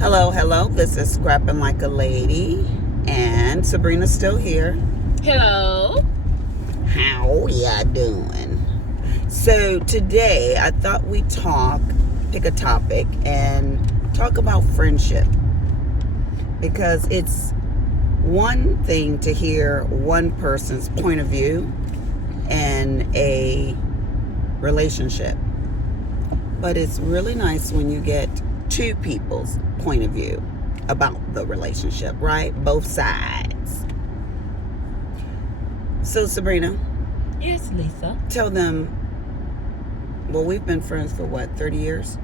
Hello, hello. This is Scrapping Like a Lady, and Sabrina's still here. Hello. How ya doing? So today, I thought we'd pick a topic, and talk about friendship, because it's one thing to hear one person's point of view in a relationship, but it's really nice when you get two people's point of view about the relationship, right? Both sides. So Sabrina, Yes, Lisa. tell them, well, we've been friends for what, 30 years?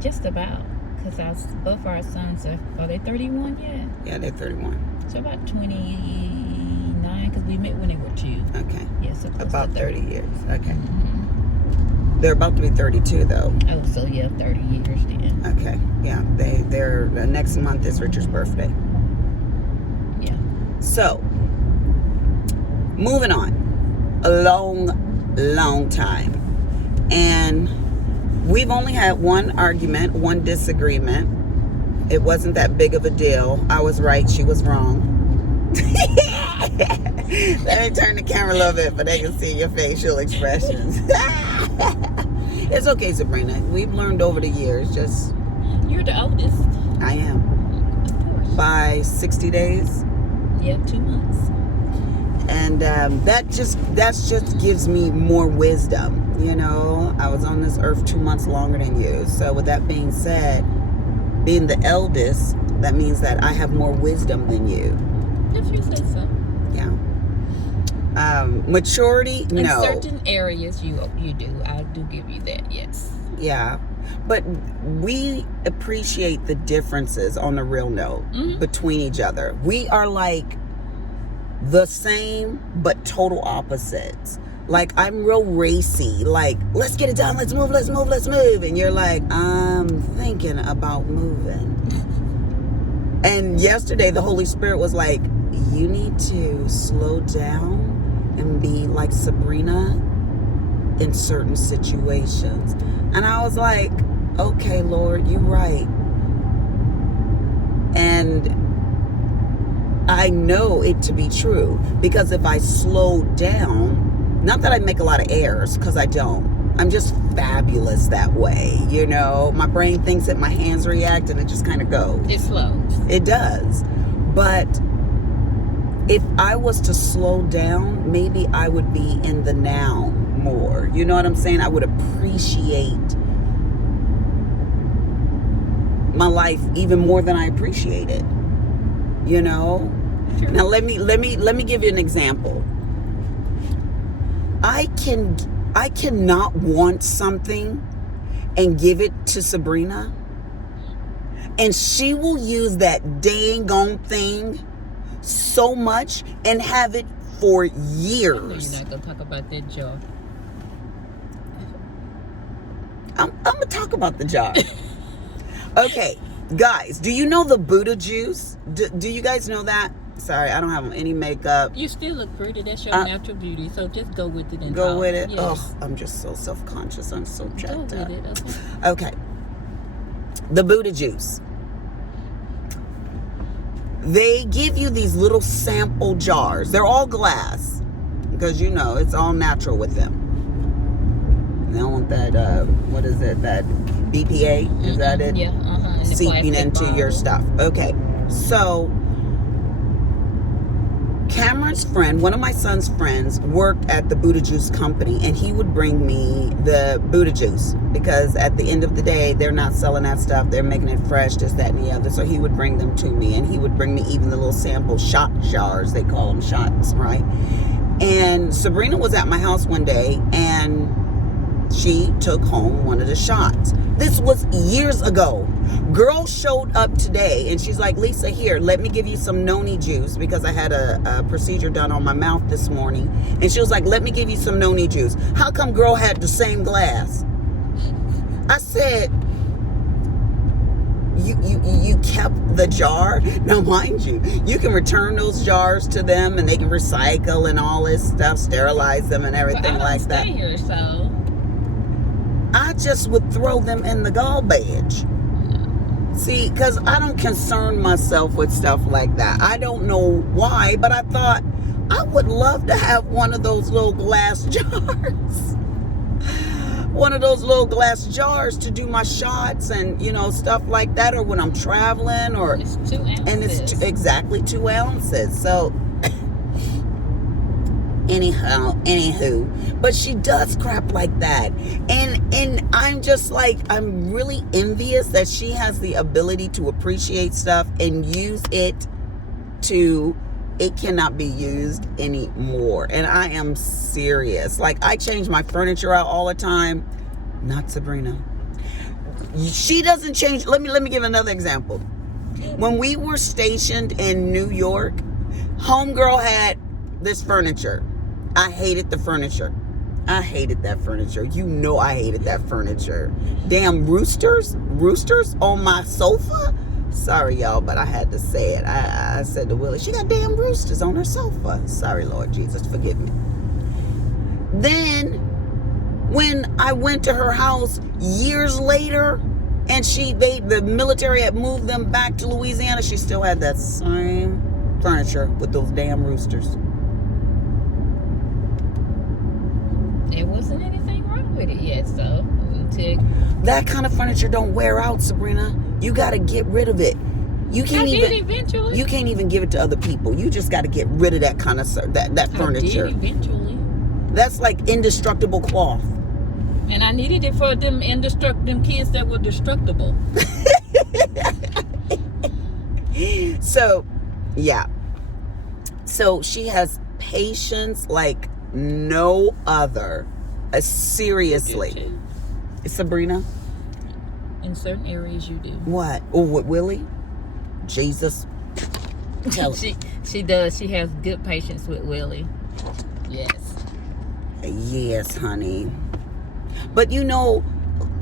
Just about. Because both our sons are they 31 yet? Yeah, they're 31. So about 29, because we met when they were 2. Okay. Yeah, so close About to 30 years. Okay. Mm-hmm. They're about to be 32 though. Oh, so yeah, 30 years then. Okay. Yeah, they're next month is Richard's birthday. Yeah. So, moving on. A long time. And we've only had one argument, one disagreement. It wasn't that big of a deal. I was right, she was wrong. Let me turn the camera a little bit so they can see your facial expressions. It's okay, Sabrina. We've learned over the years. Just You're the oldest. I am. Of course. By 60 days. Yeah, 2 months. And that just gives me more wisdom. You know, I was on this earth 2 months longer than you. So with that being said, being the eldest, that means that I have more wisdom than you. If you say so. Yeah. Maturity, In no. certain areas, you do. I do give you that, yes. Yeah. But we appreciate the differences on the real note between each other. We are like the same but total opposites. Like, I'm real racy. Like, let's get it done. Let's move. And you're like, I'm thinking about moving. And yesterday, the Holy Spirit was like, you need to slow down and be like Sabrina in certain situations. And I was like, okay, Lord, you're right. And I know it to be true, because if I slow down, not that I make a lot of errors, because I don't. I'm just fabulous that way, you know. My brain thinks that my hands react, and it just kind of goes. It slows. It does. But if I was to slow down, maybe I would be in the now more. You know what I'm saying? I would appreciate my life even more than I appreciate it. You know? Sure. Now let me give you an example. I cannot want something and give it to Sabrina, and she will use that dang on thing so much and have it for years. I know you're not gonna talk about that jar. I'm gonna talk about the jar. Okay, guys, do you know the Buddha juice? Do you guys know that? Sorry, I don't have any makeup. You still look pretty. That's your natural beauty. So just go with it and Go talk. with it. Yes. Oh, I'm just so self-conscious. I'm so jacked Go up. with it. Okay. Okay, the Buddha juice. They give you these little sample jars. They're all glass, because you know it's all natural with them. They don't want that. What is it? That BPA? Is that it? Yeah. Seeping into your stuff. Okay, so Cameron's friend, one of my son's friends, worked at the Buddha Juice company, and he would bring me the Buddha Juice, because at the end of the day, they're not selling that stuff. They're making it fresh, this, that, and the other. So he would bring them to me, and he would bring me even the little sample shot jars. They call them shots, right? And Sabrina was at my house one day, and she took home one of the shots. This was years ago. Girl showed up today, and she's like, Lisa, here, let me give you some noni juice, because I had a procedure done on my mouth this morning. And she was like, let me give you some noni juice. How come girl had the same glass? I said, you kept the jar? Now, mind you, you can return those jars to them, and they can recycle and all this stuff, sterilize them and everything like that. Stay here, so I just would throw them in the garbage. See, because I don't concern myself with stuff like that. I don't know why, but I thought I would love to have one of those little glass jars. One of those little glass jars to do my shots and, stuff like that, or when I'm traveling, or It's 2 ounces. and it's exactly 2 ounces. So anywho, but she does crap like that, and I'm just like, I'm really envious that she has the ability to appreciate stuff and use it to, it cannot be used anymore. And I am serious. Like, I change my furniture out all the time. Not Sabrina. She doesn't change. Let me give another example. When we were stationed in New York, homegirl had this furniture. I hated the furniture. I hated that furniture. I hated that furniture. Damn roosters on my sofa. Sorry, y'all, but I had to say it. I said to Willie, she got damn roosters on her sofa. Sorry, Lord Jesus, forgive me. Then, when I went to her house years later, and the military had moved them back to Louisiana, she still had that same furniture with those damn roosters. There wasn't anything wrong with it yet, so that kind of furniture don't wear out, Sabrina. You got to get rid of it. You can't eventually. You can't even give it to other people. You just got to get rid of that kind of that furniture. I did eventually. That's like indestructible cloth. And I needed it for them kids that were destructible. So, yeah. So she has patience like no other. Seriously. Sabrina? In certain areas you do. What? Oh, with Willie? Jesus. Tell she does. She has good patience with Willie. Yes. Yes, honey. But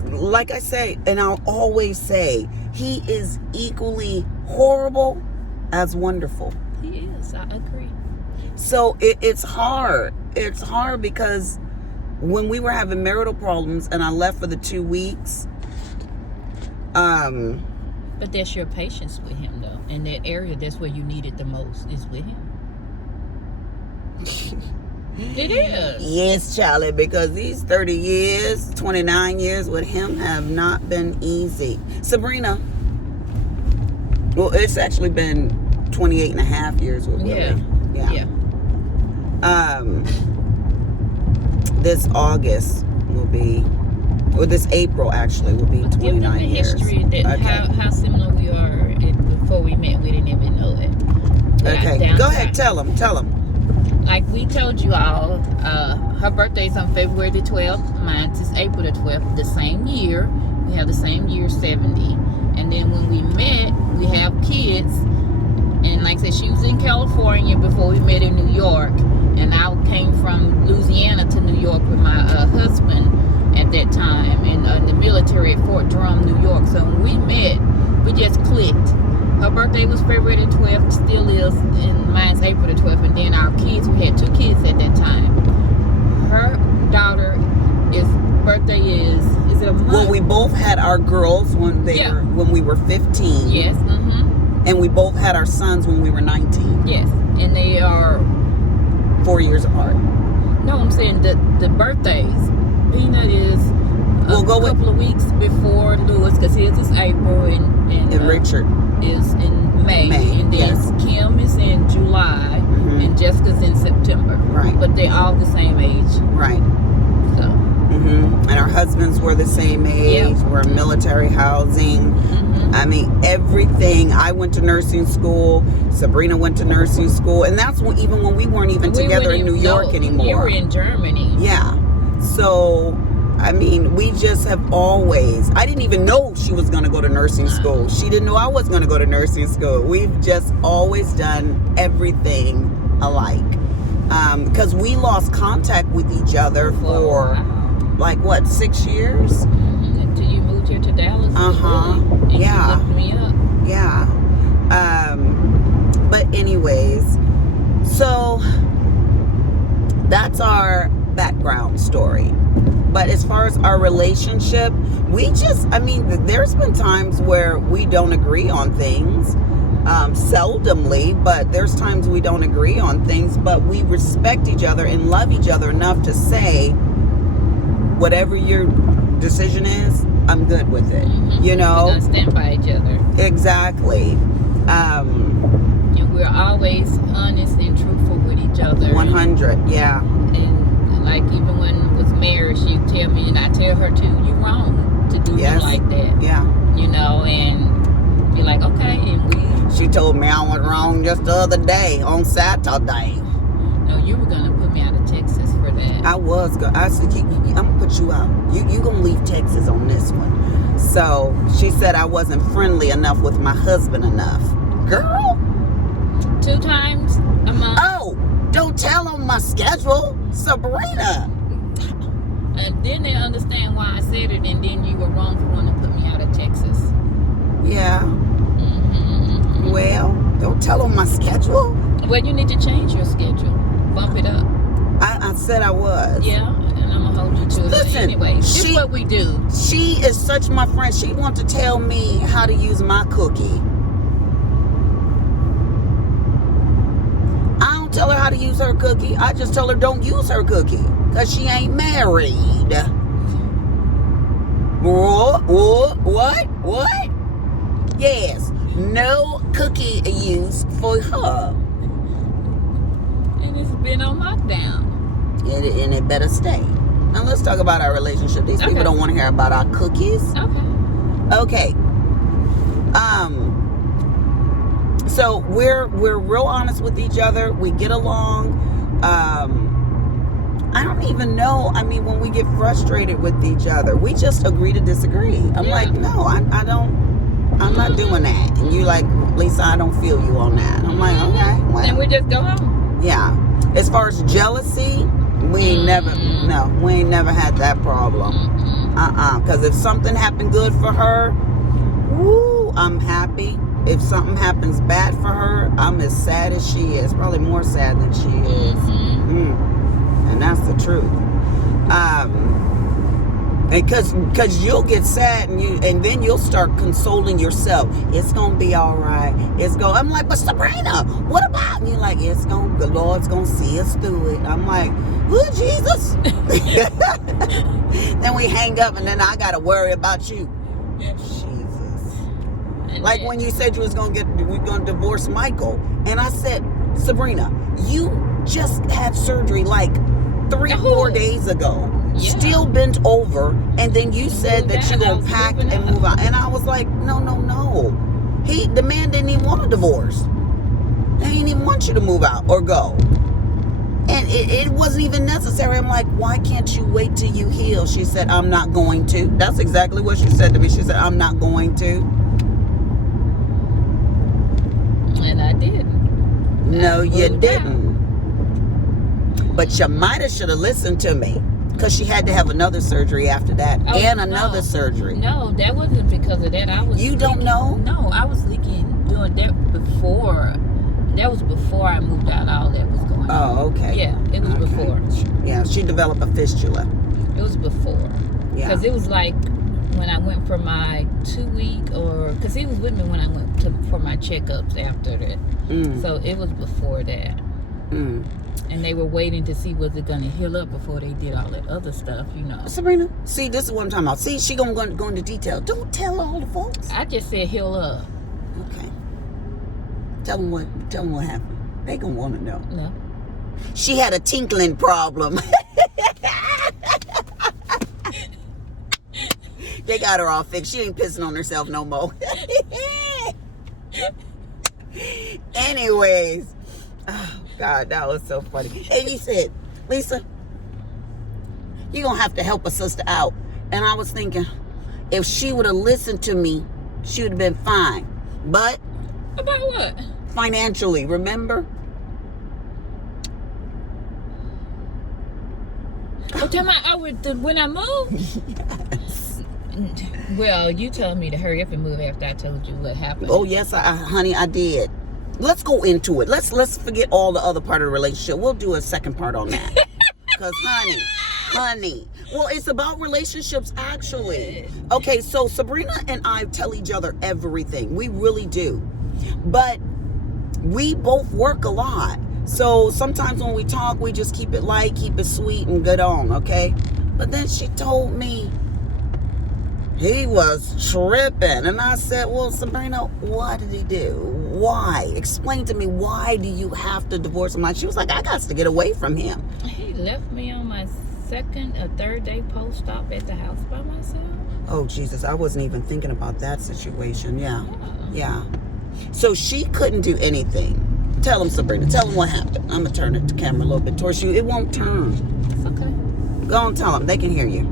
like I say, and I'll always say, he is equally horrible as wonderful. He is. I agree. So it's hard. It's hard because when we were having marital problems and I left for the 2 weeks, but that's your patience with him, though. In that area, that's where you need it the most, is with him. It is. Yes, Charlie, because these 30 years, 29 years with him have not been easy. Sabrina, well, it's actually been 28 and a half years with Willie. Yeah. This August will be, or this April actually will be 29 Give them the years. history that how similar we are before we met. We didn't even know it. Okay, go ahead, tell them. Like we told you all, her birthday's on February the 12th. Mine is April the 12th. The same year. We have the same year, 70. And then when we met, we have kids. And like I said, she was in California before we met in New York. And I came from Louisiana to New York with my husband at that time in the military at Fort Drum, New York. So when we met, we just clicked. Her birthday was February the 12th, still is, and mine's April the 12th. And then our kids, we had 2 kids at that time. Her daughter, birthday is it a month? Well, we both had our girls when we were 15. Yes. And we both had our sons when we were 19. Yes, and they are 4 years apart. No, I'm saying the birthdays. Peanut is a couple of weeks before Lewis, because his is April, and Richard is in May. And then Kim is in July, and Jessica's in September. Right. But they're all the same age. Right. So. And our husbands were the same age. Yep. We're in military housing. I mean, everything. I went to nursing school. Sabrina went to nursing school. And that's even when we weren't even together in New York anymore. You were in Germany. Yeah. So, I mean, we just have always, I didn't even know she was going to go to nursing school. She didn't know I was going to go to nursing school. We've just always done everything alike. Because we lost contact with each other for, 6 years? Until you moved here to Dallas. And yeah. You looked me up. Yeah. But anyways, so that's our background story. But as far as our relationship, there's been times where we don't agree on things, seldomly, but there's times we don't agree on things, but we respect each other and love each other enough to say, whatever your decision is, I'm good with it. You know? We're gonna stand by each other. Exactly. And we're always honest and truthful with each other. 100, yeah. And like even when with marriage, she'd tell me, and I tell her too, you wrong to do me like that. Yeah. You know, and be like, okay, and She told me I was wrong just the other day on Saturday. No, you were gonna put me out of Texas for that. I said, I'm gonna put you out. You gonna leave Texas on this one. So she said I wasn't friendly enough with my husband enough. Girl. 2 times a month. Oh, don't tell them my schedule, Sabrina. And then they understand why I said it, and then you were wrong for wanting to put me out of Texas. Yeah. Well, don't tell them my schedule. Well, you need to change your schedule. Bump it up. I said I was. Yeah, and I'm gonna hold you to it. Listen, Anyway, this is what we do. She is such my friend. She wants to tell me how to use my cookie. I don't tell her how to use her cookie. I just tell her don't use her cookie. Because she ain't married. What? Yes. No cookie use for her. And it's been on lockdown. And it better stay. Now let's talk about our relationship. These people don't want to hear about our cookies. Okay. So we're real honest with each other. We get along. I don't even know. I mean, when we get frustrated with each other, we just agree to disagree. I'm like, no, I don't. I'm not doing that. And you like, Lisa, I don't feel you on that. I'm like, okay, well. And we just go home. Yeah. As far as jealousy, we ain't never had that problem. Because if something happened good for her, woo, I'm happy. If something happens bad for her, I'm as sad as she is. Probably more sad than she is. And that's the truth. Because you'll get sad and then you'll start consoling yourself. It's gonna be all right. I'm like, but Sabrina, what about? And you're like, the Lord's gonna see us through it. I'm like, oh Jesus. Then we hang up and then I gotta worry about you. Jesus. Like when you said we're gonna divorce Michael, and I said, Sabrina, you just had surgery like 3-4 days ago. Yeah. Still bent over, and then you said that you're gonna pack and move out. And I was like, no. The man didn't even want a divorce. He didn't even want you to move out or go. And it wasn't even necessary. I'm like, why can't you wait till you heal? She said, I'm not going to. That's exactly what she said to me. She said, I'm not going to. And I did. No, you didn't. But you might have should have listened to me. Because she had to have another surgery after that. Another surgery. No, that wasn't because of that. You don't know? No, I was doing that before. That was before I moved out. All that was going on. Oh, okay. Yeah, it was before. Yeah, she developed a fistula. It was before. Yeah. Because it was like when I went for my 2-week because he was with me when I went for my checkups after that. So it was before that. And they were waiting to see was it going to heal up before they did all that other stuff, Sabrina, see, this is what I'm talking about. See, she gonna go into detail. Don't tell all the folks. I just said heal up. Okay. Tell them what happened. They gonna want to know. No. She had a tinkling problem. They got her all fixed. She ain't pissing on herself no more. Anyways. Oh, God, that was so funny. And he said, Lisa, you're going to have to help a sister out. And I was thinking, if she would have listened to me, she would have been fine. But. About what? Financially, remember? Oh, tell me, when I moved? Yes. Well, you told me to hurry up and move after I told you what happened. Oh, yes, honey, I did. Let's go into it. Let's forget all the other part of the relationship. We'll do a second part on that. Because, honey, Honey. Well, it's about relationships, actually. Okay, so Sabrina and I tell each other everything. We really do. But we both work a lot. So sometimes when we talk, we just keep it light, keep it sweet, and good on, okay? But then she told me he was tripping. And I said, well, Sabrina, what did he do? Why? Explain to me, why do you have to divorce him? Like, she was like, I got to get away from him. He left me on my second or third day post-op at the house by myself. Oh, Jesus, I wasn't even thinking about that situation. Yeah. So she couldn't do anything. Tell him, Sabrina. Tell him what happened. I'm going to turn the camera a little bit towards you. It won't turn. It's okay. Go on, tell him. They can hear you.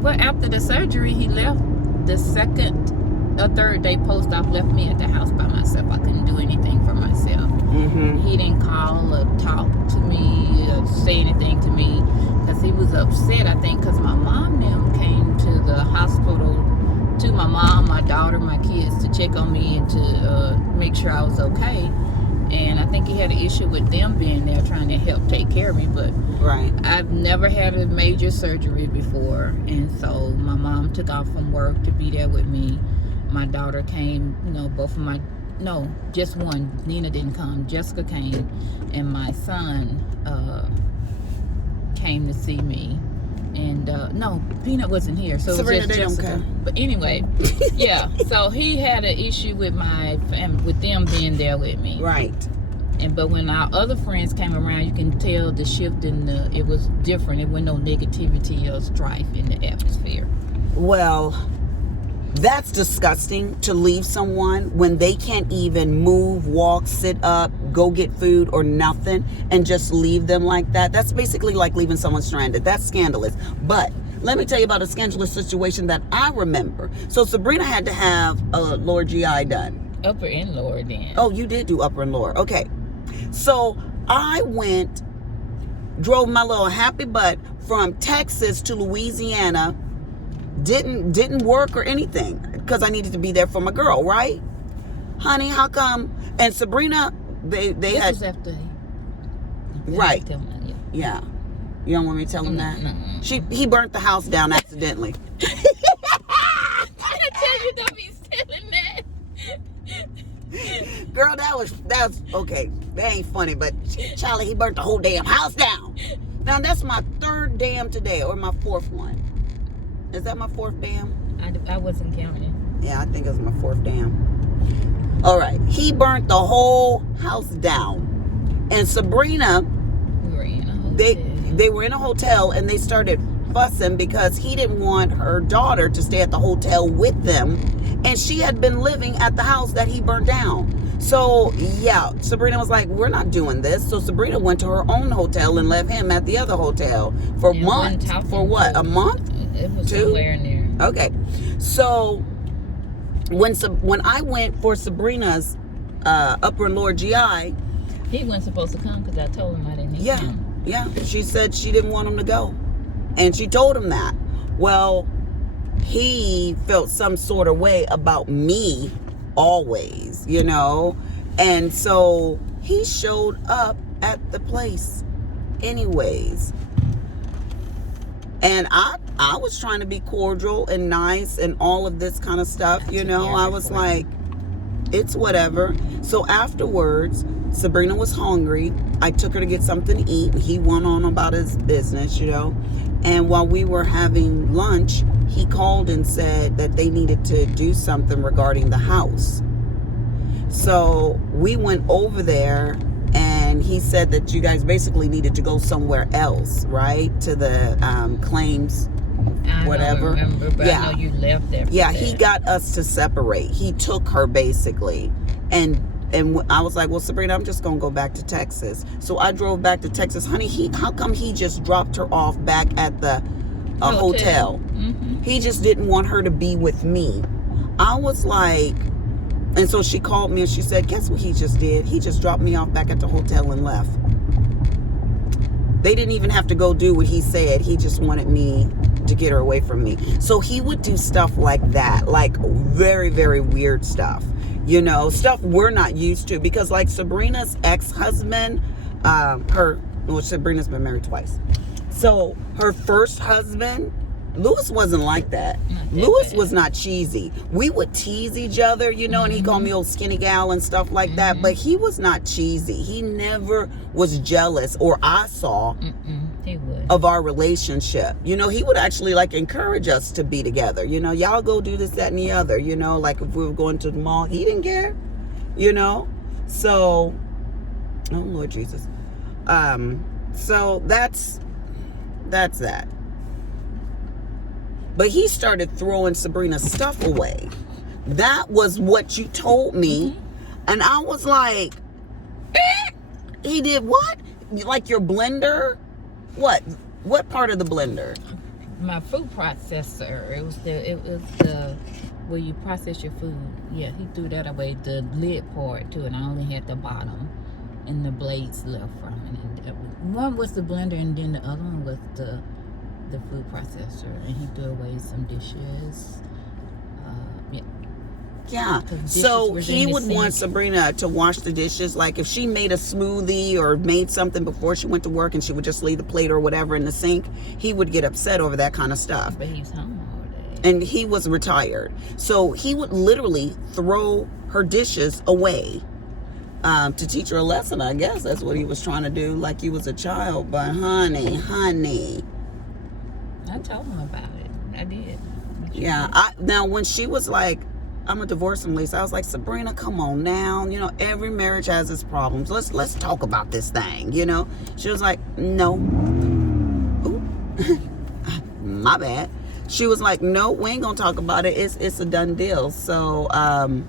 Well, after the surgery, he left the second or third day post-op, left me at the house by myself. I couldn't do anything for myself. Mm-hmm. He didn't call or talk to me or say anything to me because he was upset, I think, because my mom and them came to the hospital, to my mom, my daughter, my kids, to check on me and to make sure I was okay. And I think he had an issue with them being there trying to help take care of me. But right. I've never had a major surgery before. And so my mom took off from work to be there with me. My daughter came, just one. Nina didn't come. Jessica came. And my son came to see me. And no, Peanut wasn't here, so Sabrina, it was just Jessica. But anyway, yeah. So he had an issue with my family, with them being there with me. Right. But when our other friends came around, you can tell the shift in it was different. It wasn't no negativity or strife in the atmosphere. Well, that's disgusting, to leave someone when they can't even move, walk, sit up, go get food or nothing, and just leave them like that. That's basically like leaving someone stranded. That's scandalous. But let me tell you about a scandalous situation that I remember. So Sabrina had to have a lower GI done. Upper and lower then. Oh, you did do upper and lower. Okay. So I drove my little happy butt from Texas to Louisiana. Didn't work or anything because I needed to be there for my girl, right? Honey, how come? And Sabrina, they this had was after right. Yeah. You don't want me to tell him that? No. He burnt the house down accidentally. I tell you, don't be stealing that. Girl, that was okay. That ain't funny, but Charlie, he burnt the whole damn house down. Now that's my third dam today, or my fourth one. Is that my fourth dam? I wasn't counting. Yeah, I think it was my fourth dam. All right. He burnt the whole house down. And Sabrina, We were in a hotel. they were in a hotel and they started fussing because he didn't want her daughter to stay at the hotel with them. And she had been living at the house that he burnt down. So, yeah, Sabrina was like, we're not doing this. So Sabrina went to her own hotel and left him at the other hotel for months. For what? A month? It was 2? somewhere in there. Okay. So when I went for Sabrina's upper and lower GI, He wasn't supposed to come because I told him I didn't need him. yeah, she said she didn't want him to go. And she told him that. Well, he felt some sort of way about me always, and so he showed up at the place anyways. And I was trying to be cordial and nice and all of this kind of stuff, I was like, it's whatever. So afterwards, Sabrina was hungry. I took her to get something to eat. He went on about his business, And while we were having lunch, he called and said that they needed to do something regarding the house. So we went over there, and he said that you guys basically needed to go somewhere else, right? To the claims, whatever. I don't remember, but I know you left there. Yeah, he got us to separate. He took her basically. And I was like, well, Sabrina, I'm just going to go back to Texas. So I drove back to Texas. Honey, how come he just dropped her off back at the hotel? Mm-hmm. He just didn't want her to be with me. I was like, and so she called me and she said, guess what he just did? He just dropped me off back at the hotel and left. They didn't even have to go do what he said. He just wanted me to get her away from me. So he would do stuff like that, like very, very weird stuff. Stuff we're not used to, because like Sabrina's ex-husband, Sabrina's been married twice. So her first husband, Lewis wasn't like that. Not that Lewis bad. was not cheesy. We would tease each other, you know, and he called me old skinny gal and stuff like that. But he was not cheesy. He never was jealous, or I saw, He would. of our relationship. You know, he would actually like encourage us to be together. You know, y'all go do this, that, and the other. You know, like if we were going to the mall, he didn't care. You know, so, oh Lord Jesus. So that's that. But he started throwing Sabrina's stuff away. That was what you told me. And I was like, he did what? Like your blender? What part of the blender? My food processor. It was the where you process your food. Yeah, he threw that away. The lid part too, and I only had the bottom and the blades left from it. And one was the blender, and then the other one was the food processor, and he threw away some dishes. Yeah. 'Cause dishes So was he in the would want sink. Sabrina to wash the dishes. Like if she made a smoothie or made something before she went to work and she would just leave the plate or whatever in the sink, he would get upset over that kind of stuff. But he's home all day. And he was retired. So he would literally throw her dishes away to teach her a lesson, I guess. That's what he was trying to do, like he was a child. But honey. I told him about it. I did. Yeah. Now, when she was like, I'm gonna divorce him, Lisa, I was like, Sabrina, come on now. You know, every marriage has its problems. Let's talk about this thing, you know? She was like, no. Ooh. My bad. She was like, no, we ain't gonna talk about it. It's a done deal. So I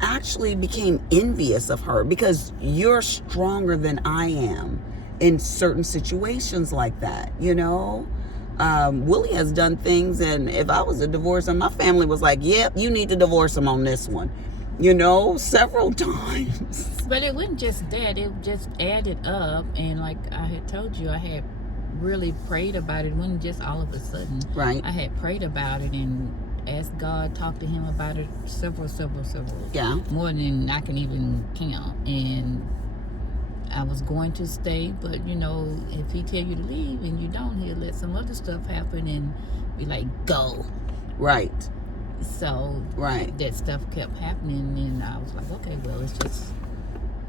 actually became envious of her because you're stronger than I am in certain situations like that, you know? Willie has done things, and if I was a divorcer, my family was like, yep, you need to divorce him on this one, you know, several times. But it wasn't just that. It just added up, and like I had told you, I had really prayed about it. It wasn't just all of a sudden. Right. I had prayed about it and asked God, talked to him about it several. Yeah. More than I can even count. And I was going to stay, but you know, if he tell you to leave and you don't, he'll let some other stuff happen and be like, go. Right. So Right. that stuff kept happening, and I was like, okay, well, it's just,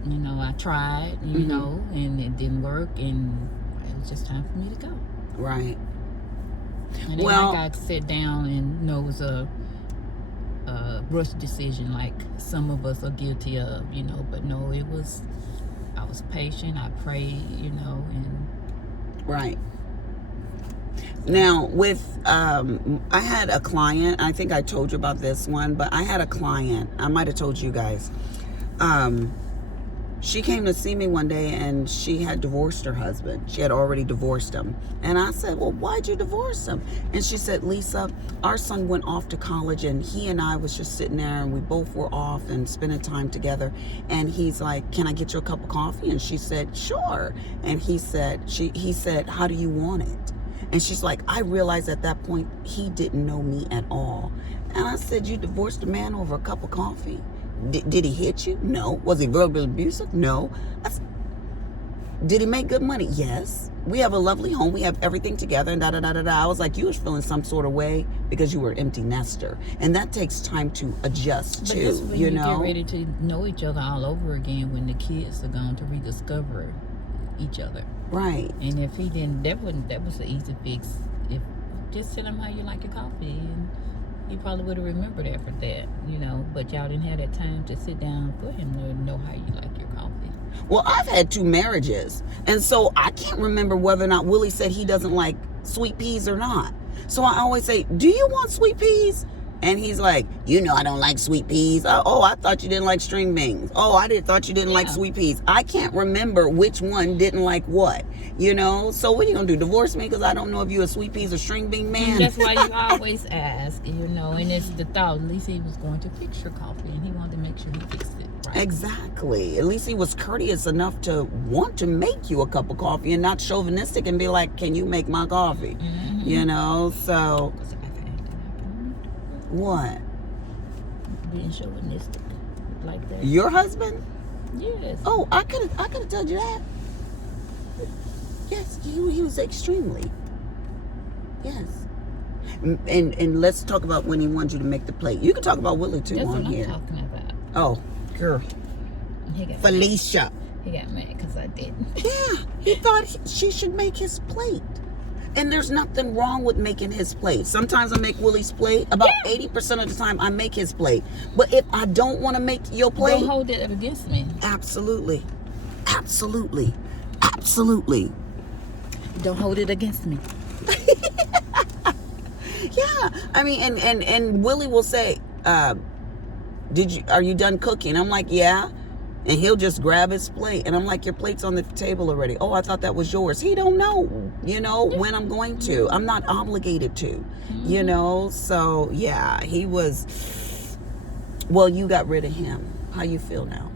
you know, I tried, you know, and it didn't work, and it was just time for me to go. Right. And then Well, I got to sit down, and you know, it was a rushed decision like some of us are guilty of, you know, but no, it was, I was patient, I prayed, you know, and right. Now, with, I had a client, I think I told you about this one, but I had a client, I might have told you guys, she came to see me one day and she had divorced her husband. She had already divorced him. And I said, well, why'd you divorce him? And she said, Lisa, our son went off to college and he and I was just sitting there and we both were off and spending time together. And he's like, can I get you a cup of coffee? And she said, sure. And he said, how do you want it? And she's like, I realized at that point he didn't know me at all. And I said, you divorced a man over a cup of coffee? Did he hit you? No. Was he verbally abusive? No. Did he make good money? Yes. We have a lovely home. We have everything together and da-da-da-da-da. I was like, you was feeling some sort of way because you were an empty nester. And that takes time to adjust but to, this when you get know? ready to know each other all over again, when the kids are going to rediscover each other. Right. And if he didn't, that was an easy fix. If just tell him how you like your coffee, and he probably would have remembered after that, you know. But y'all didn't have that time to sit down for him to know how you like your coffee. Well, I've had 2 marriages, and so I can't remember whether or not Willie said he doesn't like sweet peas or not. So I always say, do you want sweet peas? And he's like, you know I don't like sweet peas. Oh, I thought you didn't like string beans. Oh, thought you didn't like sweet peas. I can't remember which one didn't like what, you know? So what are you going to do, divorce me because I don't know if you're a sweet peas or string bean man? And that's why you always ask, you know, and it's the thought, at least he was going to fix your coffee, and he wanted to make sure he fixed it right. Exactly. At least he was courteous enough to want to make you a cup of coffee and not chauvinistic and be like, can you make my coffee? Mm-hmm. You know, so... What? Being chauvinistic like that. Your husband? Yes. Oh, I could have told you that. Yes, he was extremely. Yes. And let's talk about when he wanted you to make the plate. You can talk about Willie too. That's on what here. I'm talking about. Oh, girl. Felicia. He got mad because I didn't. Yeah, he thought she should make his plate. And there's nothing wrong with making his plate. Sometimes I make Willie's plate. About 80% of the time I make his plate. But if I don't want to make your plate... Don't hold it against me. Absolutely. Absolutely. Absolutely. Don't hold it against me. Yeah. I mean, and Willie will say, are you done cooking? I'm like, yeah. And he'll just grab his plate. And I'm like, your plate's on the table already. Oh, I thought that was yours. He don't know, when I'm going to. I'm not obligated to, So, yeah, he was... Well, you got rid of him. How you feel now?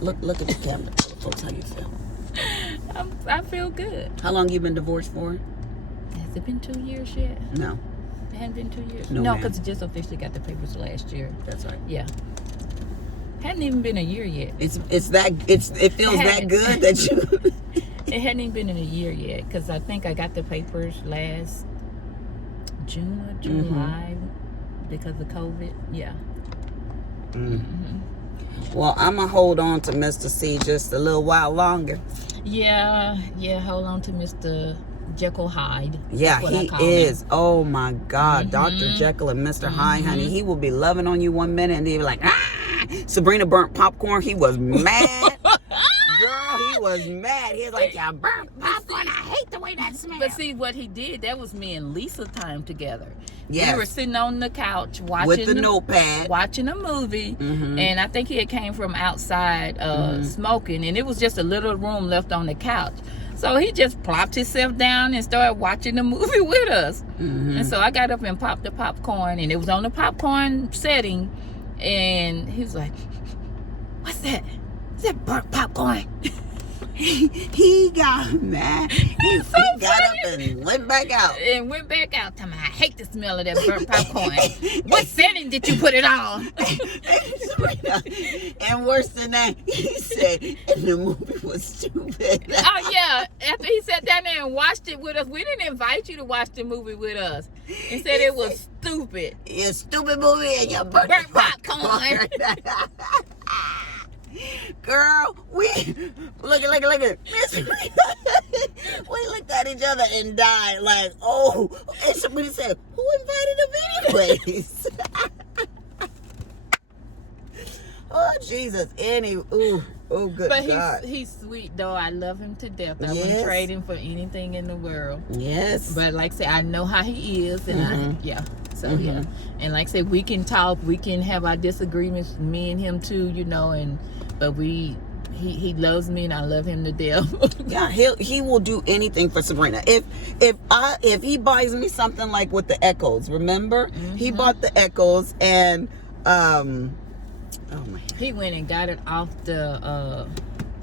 Look at the camera. Folks, how you feel? I feel good. How long you been divorced for? Has it been 2 years yet? No. It hasn't been 2 years? No, because it just officially got the papers last year. That's right. Yeah. Hadn't even been a year yet. It feels that good that you... It hadn't even been in a year yet, because I think I got the papers last June or July because of COVID. Yeah. Well, I'm going to hold on to Mr. C just a little while longer. Yeah, hold on to Mr. Jekyll Hyde. Yeah, he is. Oh, my God. Dr. Jekyll and Mr. Hyde, honey. He will be loving on you one minute and he'll be like, Sabrina burnt popcorn. He was mad. Girl, he was mad. He was like, you burnt popcorn. I hate the way that smells. But see, what he did, that was me and Lisa time together. Yes. We were sitting on the couch watching with the notepad, watching a movie, and I think he had came from outside smoking, and it was just a little room left on the couch. So he just plopped himself down and started watching the movie with us. And so I got up and popped the popcorn, and it was on the popcorn setting, and he was like, "What's that? Is that burnt popcorn?" He got mad. He got up and went back out. Telling me, I hate the smell of that burnt popcorn. What setting did you put it on? And worse than that, he said, and the movie was stupid. Oh, yeah. After he sat down there and watched it with us, we didn't invite you to watch the movie with us. He said it was stupid. Your stupid movie and your burnt popcorn. Girl, we look at we looked at each other and died like, oh, and somebody said, who invited him anyways? Oh, Jesus. Oh, good but God. he's sweet, though. I love him to death. I wouldn't trade him for anything in the world. Yes. But like I said, I know how he is, and yeah. And like I said, we can talk, we can have our disagreements, me and him too, but he loves me and I love him to death. Yeah, he will do anything for Sabrina. If he buys me something like with the Echoes, remember? He bought the Echoes and oh my. He went and got it off the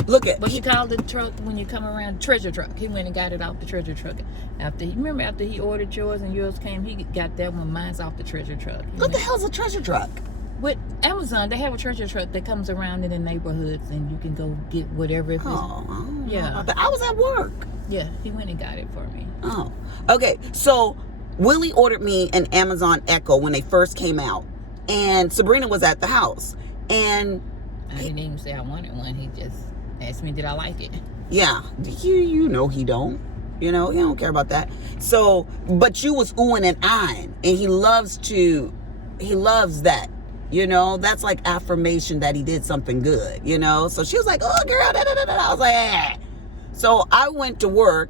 what you call the truck when you come around, treasure truck. He went and got it off the treasure truck. After he ordered yours and yours came, he got that one. Mine's off the treasure truck. What the hell's a treasure truck? With Amazon, they have a treasure truck that comes around in the neighborhoods, and you can go get whatever. Yeah. But I was at work. Yeah, he went and got it for me. Oh, okay. So Willie ordered me an Amazon Echo when they first came out, and Sabrina was at the house, and I didn't even say I wanted one. He just asked me, did I like it? Yeah, you know he don't. He don't care about that. So, but you was oohing and eyeing, and he loves that. That's like affirmation that he did something good, So she was like, oh, girl, da-da-da-da. I was like, eh. So I went to work,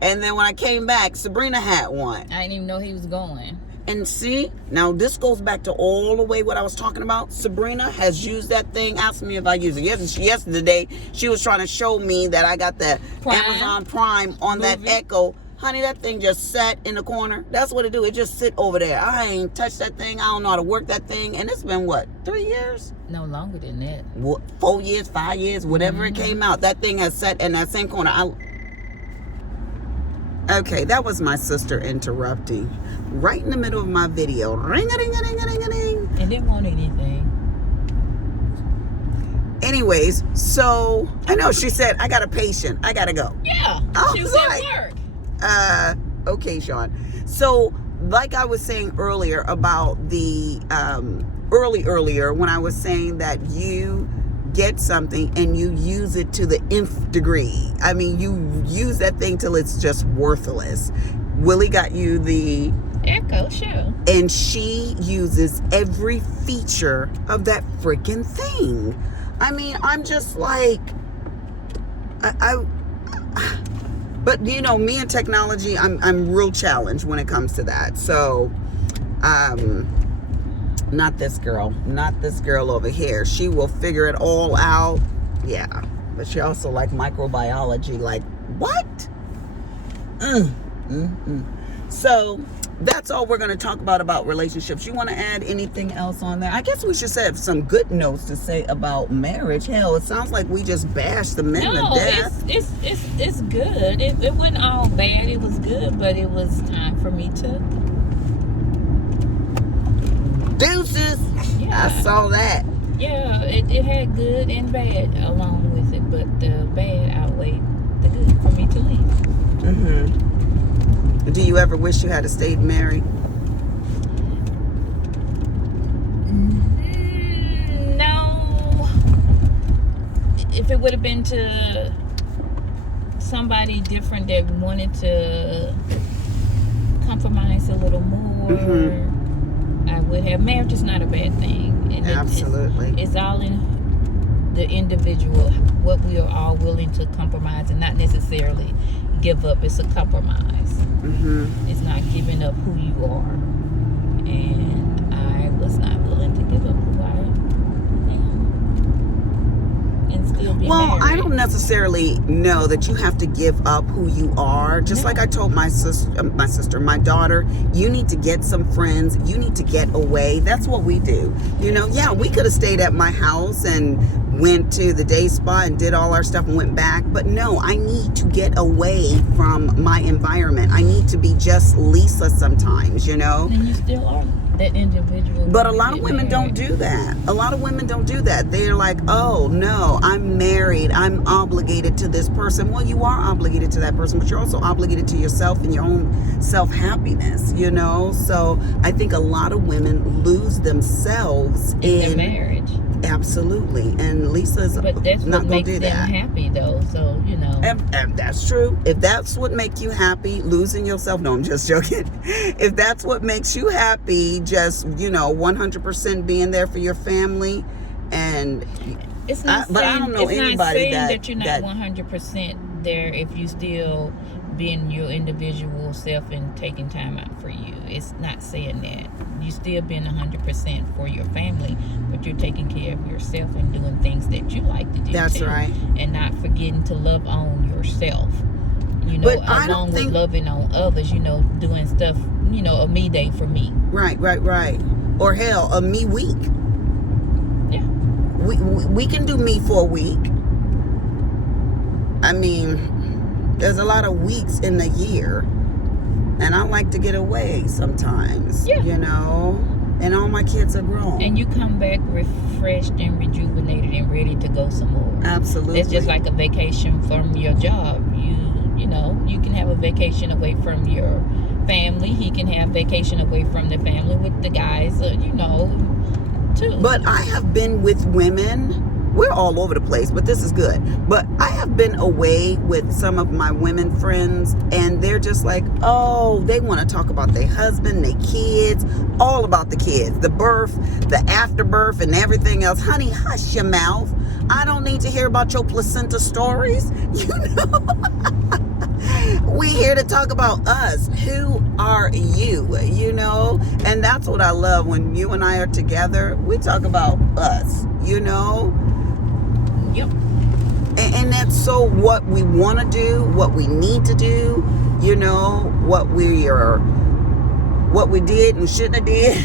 and then when I came back, Sabrina had one. I didn't even know he was going. And see, now this goes back to all the way what I was talking about. Sabrina has used that thing. Asked me if I use it. Yesterday, she was trying to show me that I got the Amazon Prime on that Echo. Honey, that thing just sat in the corner. That's what it do. It just sit over there. I ain't touched that thing. I don't know how to work that thing. And it's been, 3 years? No, longer than that. 4 years, 5 years, whatever it came out. That thing has sat in that same corner. Okay, that was my sister interrupting. Right in the middle of my video. Ring-a-ding-a-ding-a-ding-a-ding. And didn't want anything. anyways, so I know she said, I got a patient. I got to go. Yeah. I She was was at like, work. Okay, Sean. So, like I was saying earlier about the earlier when I was saying that you get something and you use it to the nth degree. I mean, you use that thing till it's just worthless. Willie got you the Echo show. and she uses every feature of that freaking thing. I mean, I'm just like, but you know, me and technology, I'm real challenged when it comes to that. So, not this girl over here. She will figure it all out. Yeah, but she also like microbiology. Like what? So that's all we're going to talk about relationships. You want to add anything else on there? I guess we should have some good notes to say about marriage. Hell, it sounds like we just bashed the men to death. It's good. It wasn't all bad. It was good, but it was time for me to. Deuces. Yeah. I saw that. Yeah, it had good and bad along with it, but the bad outweighed the good for me to leave. Do you ever wish you had stayed married? No. If it would have been to somebody different that wanted to compromise a little more, I would have. Marriage is not a bad thing. And Absolutely. It's all in the individual, what we are all willing to compromise and not necessarily give up. It's a compromise. It's not giving up who you are. And I was not willing to give up who I am and still be married. I don't necessarily know that you have to give up who you are. Just like I told my my daughter, you need to get some friends. You need to get away. That's what we do. You know, yeah, we could have stayed at my house and went to the day spa and did all our stuff and went back. But no, I need to get away from my environment. I need to be just Lisa sometimes, you know. And you still are that individual. But a lot of women don't do that. A lot of women don't do that. They're like, oh, no, I'm married. I'm obligated to this person. Well, you are obligated to that person, but you're also obligated to yourself and your own self-happiness, you know? So I think a lot of women lose themselves in marriage. Absolutely. And Lisa's but that's not what going to makes do them that. happy, though. So, you know. And that's true. If that's what makes you happy, losing yourself. No, I'm just joking. If that's what makes you happy, just, you know, 100% being there for your family. And it's not but I don't know anybody that you're not 100% there if you still being your individual self and taking time out for you. It's not saying that. You still being 100% for your family, but you're taking care of yourself and doing things that you like to do. That's too, right. And not forgetting to love on yourself. You know, along with loving on others, you know, doing stuff, you know, a me day for me. Right. Or hell, a me week. Yeah. We can do me for a week. I mean, there's a lot of weeks in the year, and I like to get away sometimes. Yeah. You know, and all my kids are grown. And you come back refreshed and rejuvenated and ready to go some more. Absolutely. It's just like a vacation from your job. You know, you can have a vacation away from your family. He can have vacation away from the family with the guys, you know, too. But I have been with women. We're all over the place, but this is good. But I have been away with some of my women friends, and they're just like, oh, they want to talk about their husband, their kids, all about the kids, the birth, the afterbirth, and everything else. Honey, hush your mouth. I don't need to hear about your placenta stories. You know, we here to talk about us. Who are you? You know, and that's what I love when you and I are together. We talk about us. You know. Yep. And that's so what we want to do, what we need to do, you know, what we did and shouldn't have did.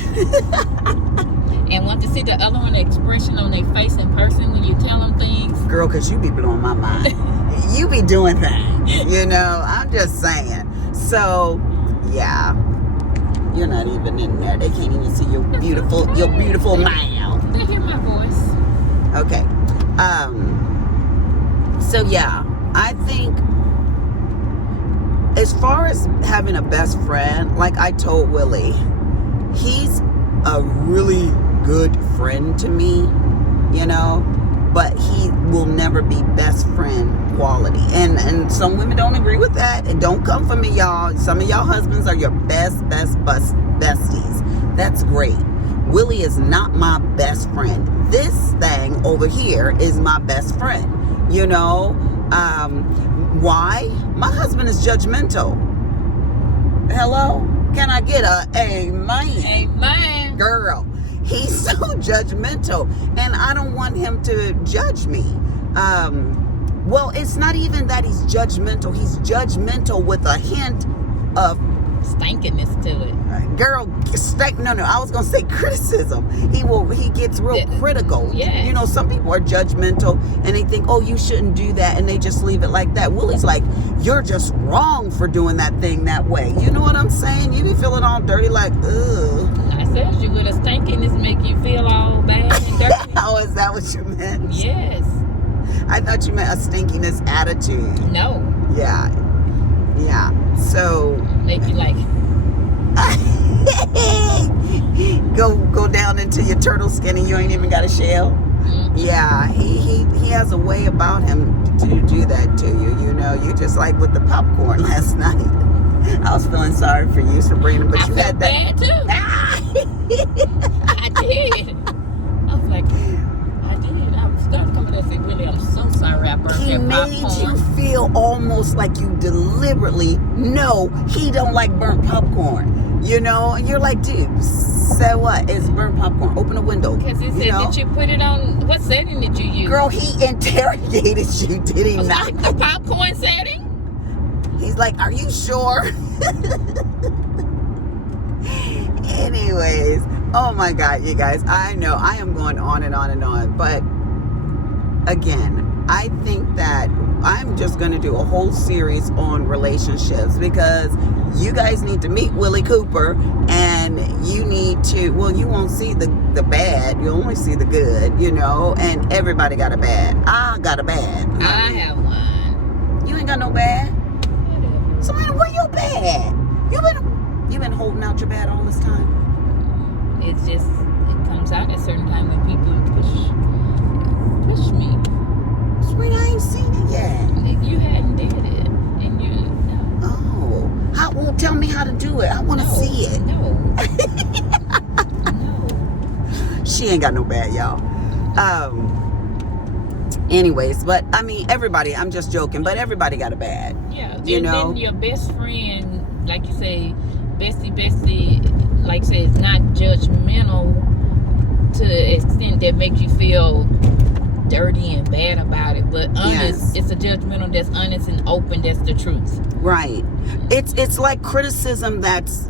And want to see the other one, the expression on their face in person when you tell them things. Girl, because you be blowing my mind. You be doing things, you know, I'm just saying. So, yeah, you're not even in there. They can't even see your beautiful mouth. They hear my voice. Okay. So yeah, I think as far as having a best friend, like I told Willie, he's a really good friend to me, you know, but he will never be best friend quality. And some women don't agree with that. And don't come for me, y'all. Some of y'all husbands are your besties. That's great. Willie is not my best friend. This thing over here is my best friend. You know, why? My husband is judgmental. Hello? Can I get a amen? Amen. Girl, he's so judgmental, and I don't want him to judge me. Well, it's not even that he's judgmental. He's judgmental with a hint of stankiness to it. Girl, no, I was gonna say criticism. He gets real critical. Yes. You know, some people are judgmental and they think, oh, you shouldn't do that, and they just leave it like that. Willie's like, you're just wrong for doing that thing that way. You know what I'm saying? You be feeling all dirty, like, ugh. I said you with a stankiness make you feel all bad and dirty. Oh, is that what you meant? Yes. I thought you meant a stinkiness attitude. No. Yeah. So Make you like go down into your turtle skin and you ain't even got a shell. Mm-hmm. Yeah, he has a way about him to do that to you. You know, you just like with the popcorn last night. I was feeling sorry for you, Sabrina, but you had that. bad too. I did. I was like, I did. I was starting to come and say, really, I'm so sorry I burned He that made popcorn. you feel almost like you deliberately know he don't like burnt popcorn. You know, and you're like, dude, so what? It's burnt popcorn. Open a window. Because he said, did you put it on, what setting did you use? Girl, he interrogated you, did he not? Like the popcorn setting? He's like, are you sure? Anyways, oh my God, you guys, I know I am going on and on and on, but again, I think that I'm just going to do a whole series on relationships because you guys need to meet Willie Cooper, and you need to, well, you won't see the bad, you only see the good, you know, and everybody got a bad. I got a bad. I have one. You ain't got no bad? Whatever. So where your bad? You been holding out your bad all this time? It's just, it comes out at a certain time when people push me. Sweet, I ain't seen it yet. You hadn't did it. And you, no. Oh, well, tell me how to do it. I want to see it. No. No. She ain't got no bad, y'all. Anyways, but I mean, everybody, I'm just joking, but everybody got a bad. Yeah. You know? Then your best friend, like you say, bestie, like you say, is not judgmental to the extent that makes you feel dirty and bad about it, but honest. Yes. It's a judgmental that's honest and open. That's the truth. Right. It's like criticism that's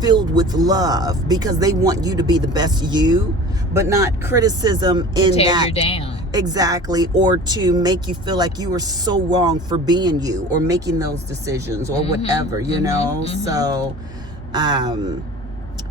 filled with love because they want you to be the best you, but not criticism in tear that you down. Exactly, or to make you feel like you were so wrong for being you or making those decisions or whatever, you know. So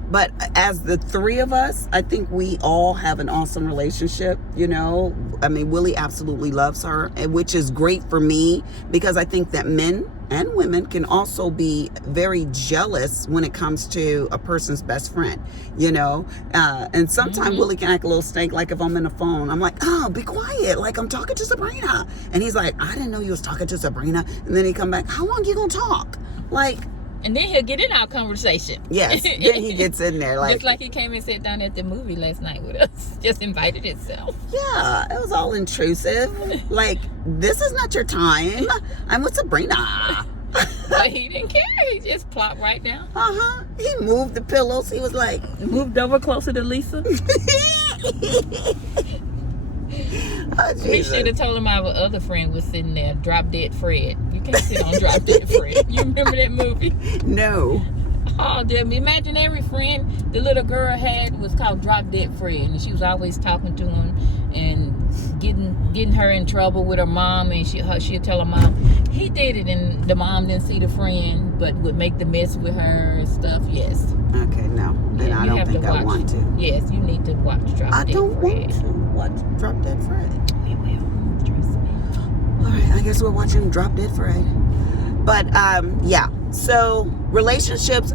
but as the three of us, I think we all have an awesome relationship, you know. I mean, Willie absolutely loves her, which is great for me because I think that men and women can also be very jealous when it comes to a person's best friend, you know. And sometimes Willie can act a little stank, like if I'm in the phone, I'm like, oh, be quiet, like I'm talking to Sabrina. And he's like, I didn't know you was talking to Sabrina. And then he come back, how long you gonna talk? Like, and then he'll get in our conversation. Yes, then he gets in there. Like, just like he came and sat down at the movie last night with us. Just invited himself. Yeah, it was all intrusive. Like, this is not your time. I'm with Sabrina. But he didn't care. He just plopped right down. He moved the pillows. He was like... Moved over closer to Lisa. Oh, we should have told him our other friend was sitting there, Drop Dead Fred. You can't sit on Drop Dead Fred. You remember that movie? No. call them. Imagine every friend the little girl had was called Drop Dead Friend, and she was always talking to him and getting her in trouble with her mom, and she'll tell her mom he did it, and the mom didn't see the friend but would make the mess with her and stuff. Yes. Okay, no. Then Yeah, I you don't have think to I watch. want to. Yes, you need to watch Drop I Dead don't Fred. want to watch Drop Dead Fred. We will. Trust me. All right, I guess we're watching Drop Dead Fred. But yeah, so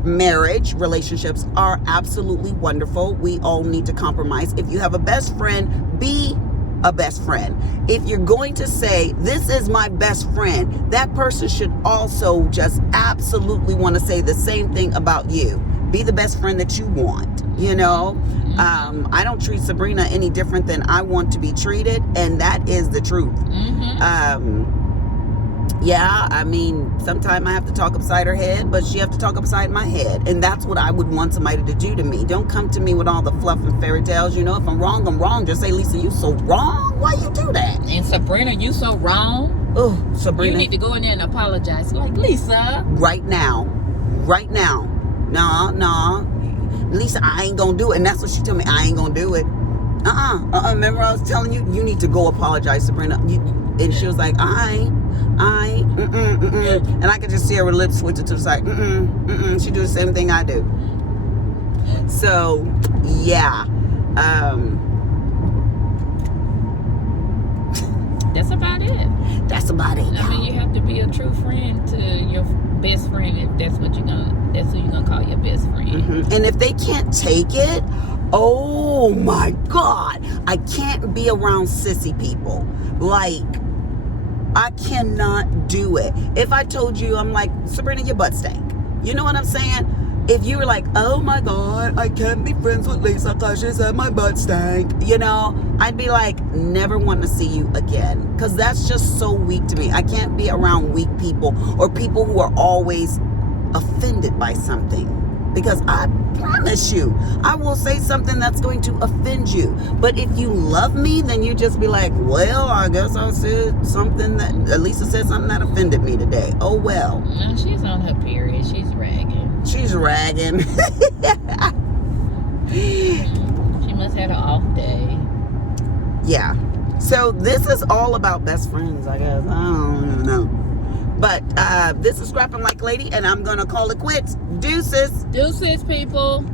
marriage relationships are absolutely wonderful. We all need to compromise. If you have a best friend, be a best friend. If you're going to say, this is my best friend, that person should also just absolutely want to say the same thing about you. Be the best friend that you want, you know? I don't treat Sabrina any different than I want to be treated, and that is the truth. Yeah, I mean, sometimes I have to talk upside her head, but she have to talk upside my head. And that's what I would want somebody to do to me. Don't come to me with all the fluff and fairy tales. You know, if I'm wrong, I'm wrong. Just say, Lisa, you so wrong. Why you do that? And Sabrina, you so wrong. Oh, Sabrina. You need to go in there and apologize. Like, Lisa. Right now. Nah. Lisa, I ain't gonna do it. And that's what she told me. I ain't gonna do it. Remember I was telling you, you need to go apologize, Sabrina. And she was like, and I could just see her lips switch to the side. She do the same thing I do. So, yeah. That's about it. That's about it. I mean, you have to be a true friend to your best friend if that's who you're gonna call your best friend. And if they can't take it, oh my God, I can't be around sissy people. Like, I cannot do it. If I told you, I'm like, Sabrina, your butt stank. You know what I'm saying? If you were like, oh my God, I can't be friends with Lisa because she said my butt stank, you know, I'd be like, never want to see you again. Because that's just so weak to me. I can't be around weak people or people who are always offended by something. Because I promise you, I will say something that's going to offend you. But if you love me, then you just be like, well, I guess I said something that, Lisa said something that offended me today. Oh, well. No, she's on her period. She's ragging. She's ragging. She must have an off day. Yeah. So this is all about best friends, I guess. I don't even know. But this is Scrapping Like Lady, and I'm going to call it quits. Deuces. Deuces, people.